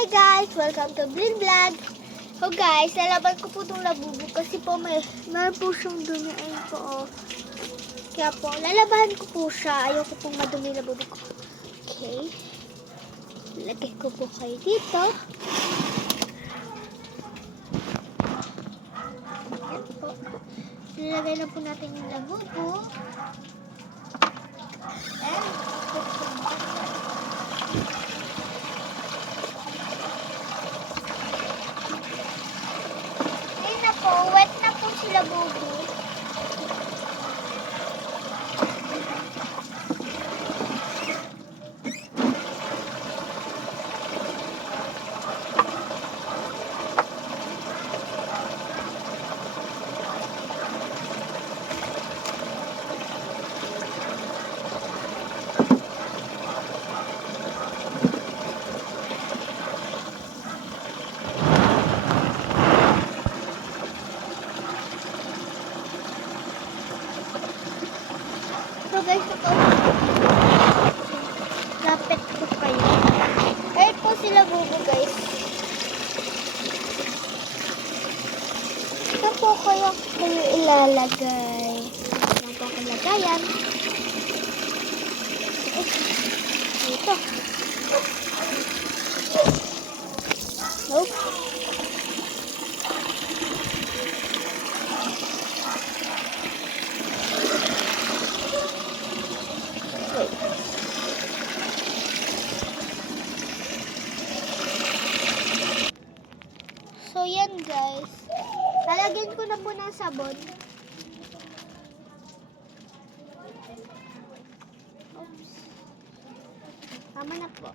Hi guys! Welcome to Blin Vlog! So guys, lalaban ko po itong labubo kasi po meron po siyang dumi. Ayun po oh. Kaya po, lalabahan ko po siya. Ayoko pong madumi labubo ko. Okay. Lagay ko po kayo dito. Ayan po. Nilagay na po natin yung labubo. And, wet na po sila bubo. So guys, ito lapit ko kayo. Ayun po sila bubo guys. Ito po kayo ilalagay. Ito po ang lagayan. Ito. Nope. So, yan guys. Lalagyan ko na po ng sabon. Oops. Tama na po.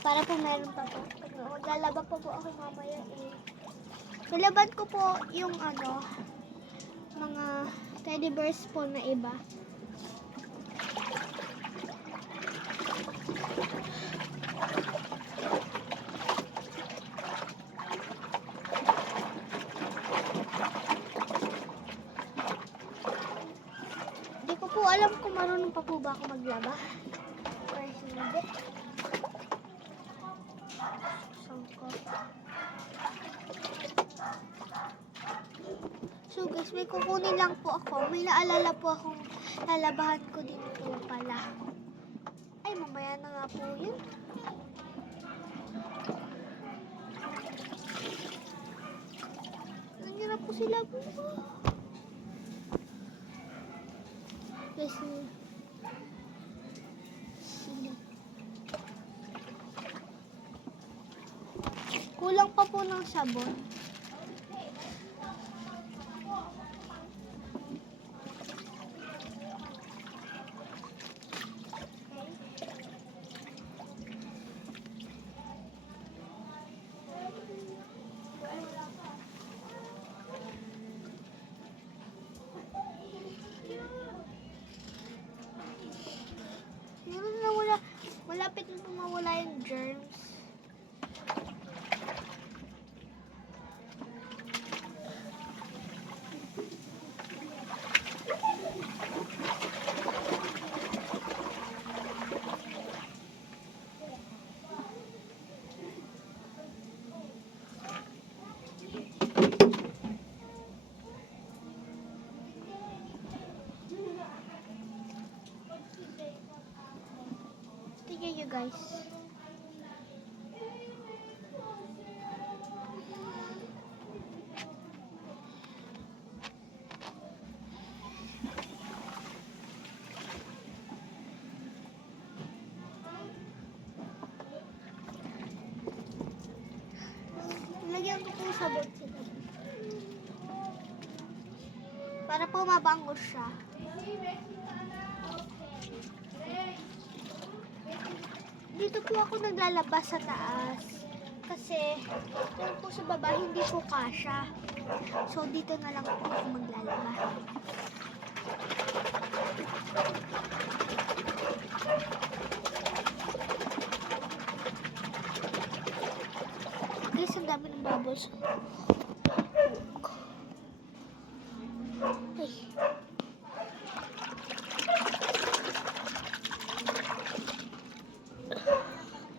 Para po meron pa po. Maglalaba po ako mamaya eh. Nalaban ko po yung mga teddy bears po na iba. Hindi ko po alam kung marunong pa po ba ako maglaba. Or hindi. So guys, may kukunin lang po ako. May naalala po akong lalabahan ko din po pala. Ay, mamaya na nga po yun. Nandiyan na po sila po. Guys, kulang pa po ng sabon. Malapit na po mawala yung germs. Tingnan nyo guys. Lagyan ko po sabon sila. Para po mabango siya. Dito po ako naglalabas sa taas. Kasi, yung po sa baba, hindi po kasya. So, dito na lang po ako maglalaba. Guys, ang dami ng bubbles. Ay.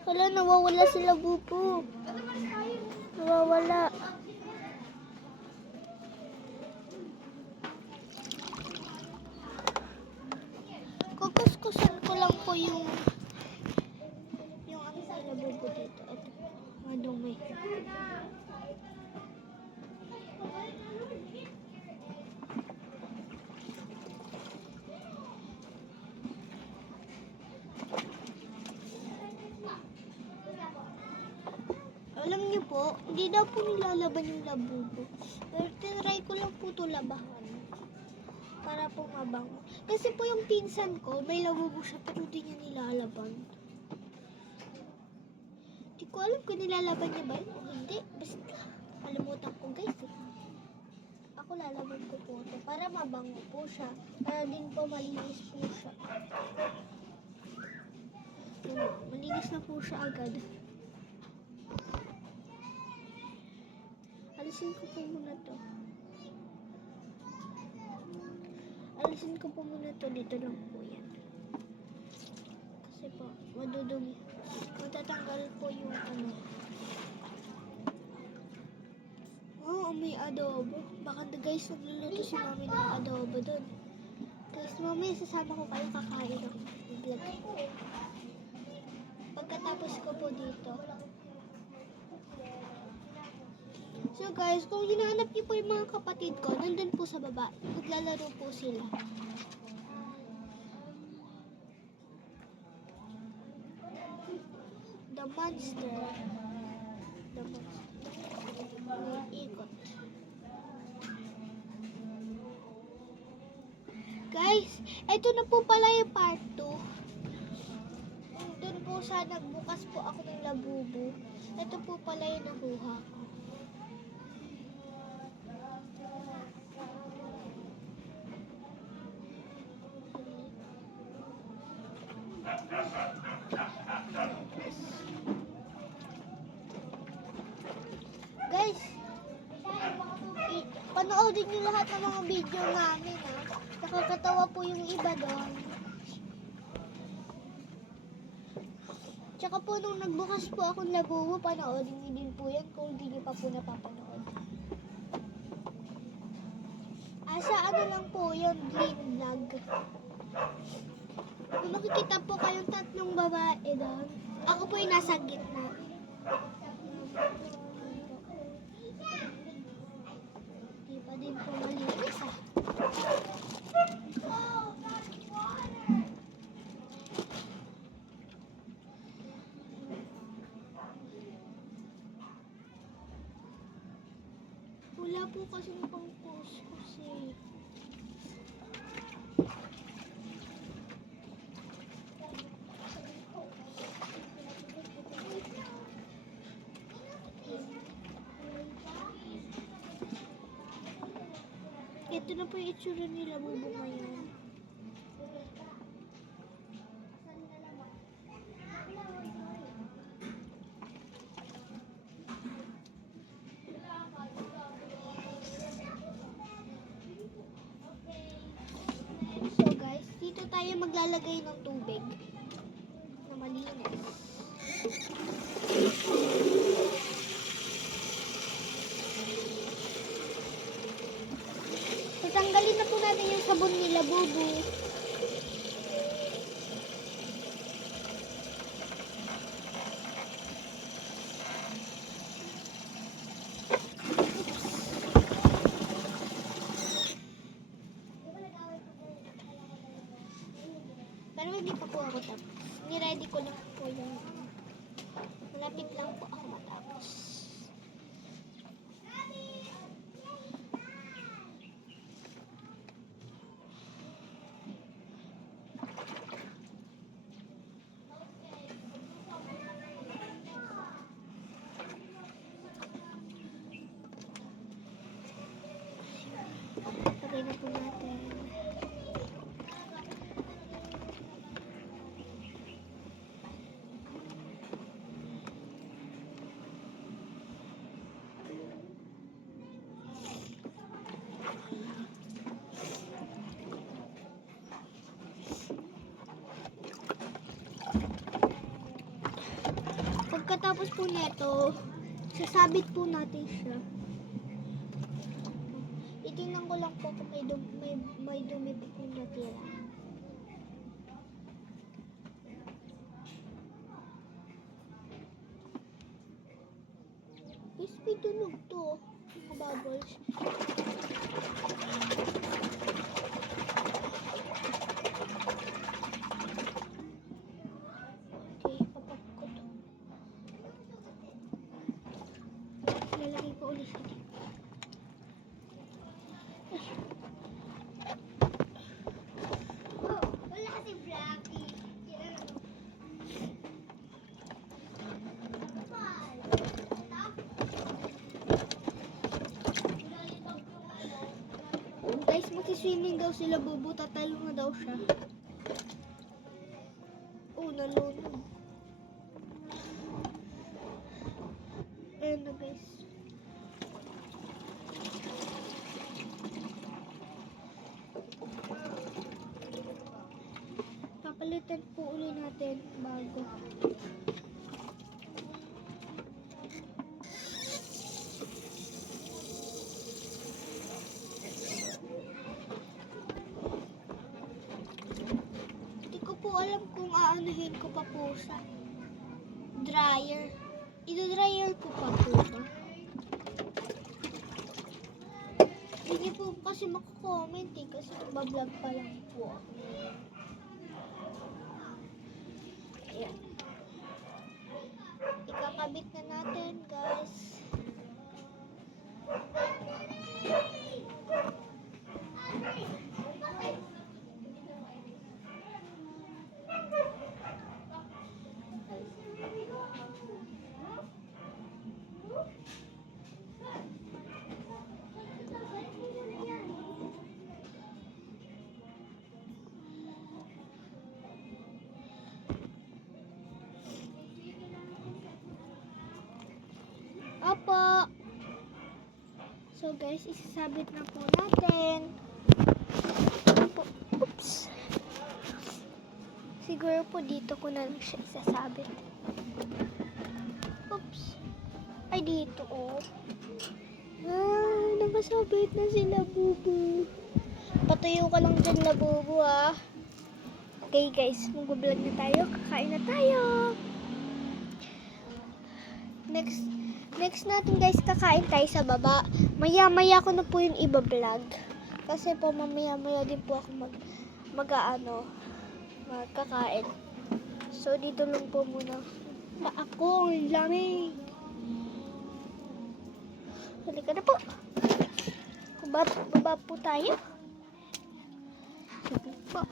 Wala, nawawala sila bubo. Nawawala. Kukuskusan ko lang po yung ano sa labubo dito. Ito, madumi. Alam niyo po, hindi daw po nilalaban yung labubo. Pero tinry ko lang po ito labahan. Para po mabango. Kasi po yung pinsan ko, may labubo siya pero hindi niya nilalaban. Hindi ko alam kung nilalaban niya ba yun o hindi. Basta, kalimutan ko guys eh. Ako lalaban ko po ito para mabango po siya. Para din po malinis po siya. Malinis na po siya agad. Alisin ko po muna to. Alisin ko po muna to. Dito lang po yan. Kasi po, madudumi. Matatanggal po yung ano. Oh, may adobo. Baka guys, nagluluto si mami ng adobo doon. Guys, mamaya sasama ko kayo kakain ng vlog. Pagkatapos ko po dito. So guys, kung hinahanap niyo po yung mga kapatid ko, nandun po sa baba. Naglalaro po sila. The monster. The monster. May ikot. Guys, eto na po pala yung part 2. Doon po sa nagbukas po ako ng labubo. Ito po pala yung nakuha ko. Guys, panoodin nyo lahat ng mga video namin ha. Nakakatawa po yung iba doon. Tsaka po nung nagbukas po akong labubo, panoodin nyo din po yan kung hindi nyo pa po napapanood. Sa ano lang po yun, Green Vlog. Kung nakikita po kayong tatlong babae doon, ako po yung nasa gitna. Di pa din po malinis ah. Wala po kasi pang kuskus eh. Ito na po yung itsura nila bubo ngayon. So guys, dito tayo maglalagay ng tubig na malinis. Tatanggalin na po natin yung sabon nila bubo. Pero hindi pa po ako tapos. Niready ko lang po yung malapit lang po ako matapos. Lagay na po natin. Pagkatapos po nito, sasabit po natin siya. Itingnan ko lang po kung may dumi po kung natira. Guys, may tunog to. Mga bubbles. Okay, papak ko to. Lalagay ko ulit siya dito. Oh, wala si Blackie. Guys, magsiswimming daw sila, bubu. Tatalo na daw siya. Oh, nalunod. Ayan na, guys. Papalitan po ulit natin bago. Hindi ko po alam kung aanuhin ko pa po sa dryer. Ito-dryer ko pa po ba? Hindi po kasi makakomment eh, kasi bablog pa lang po. Ayan. Ikakabit na natin, guys. Opo. So guys, isasabit na po natin. Oops. Siguro po dito ko na lang siya isasabit. Oops. Ay, dito oh. Nakasabit na sila, bubu. Patuyo ka lang dyan na, bubu, ah. Okay guys, mag-vlog na tayo. Kakain na tayo. Next natin guys, kakain tayo sa baba. Maya-maya ko na po yung iba-vlog. Kasi po mamaya-maya din po ako magkakain. So dito lang po muna. Ako, ang lamig. Halika na po. Baba po tayo. Sige po.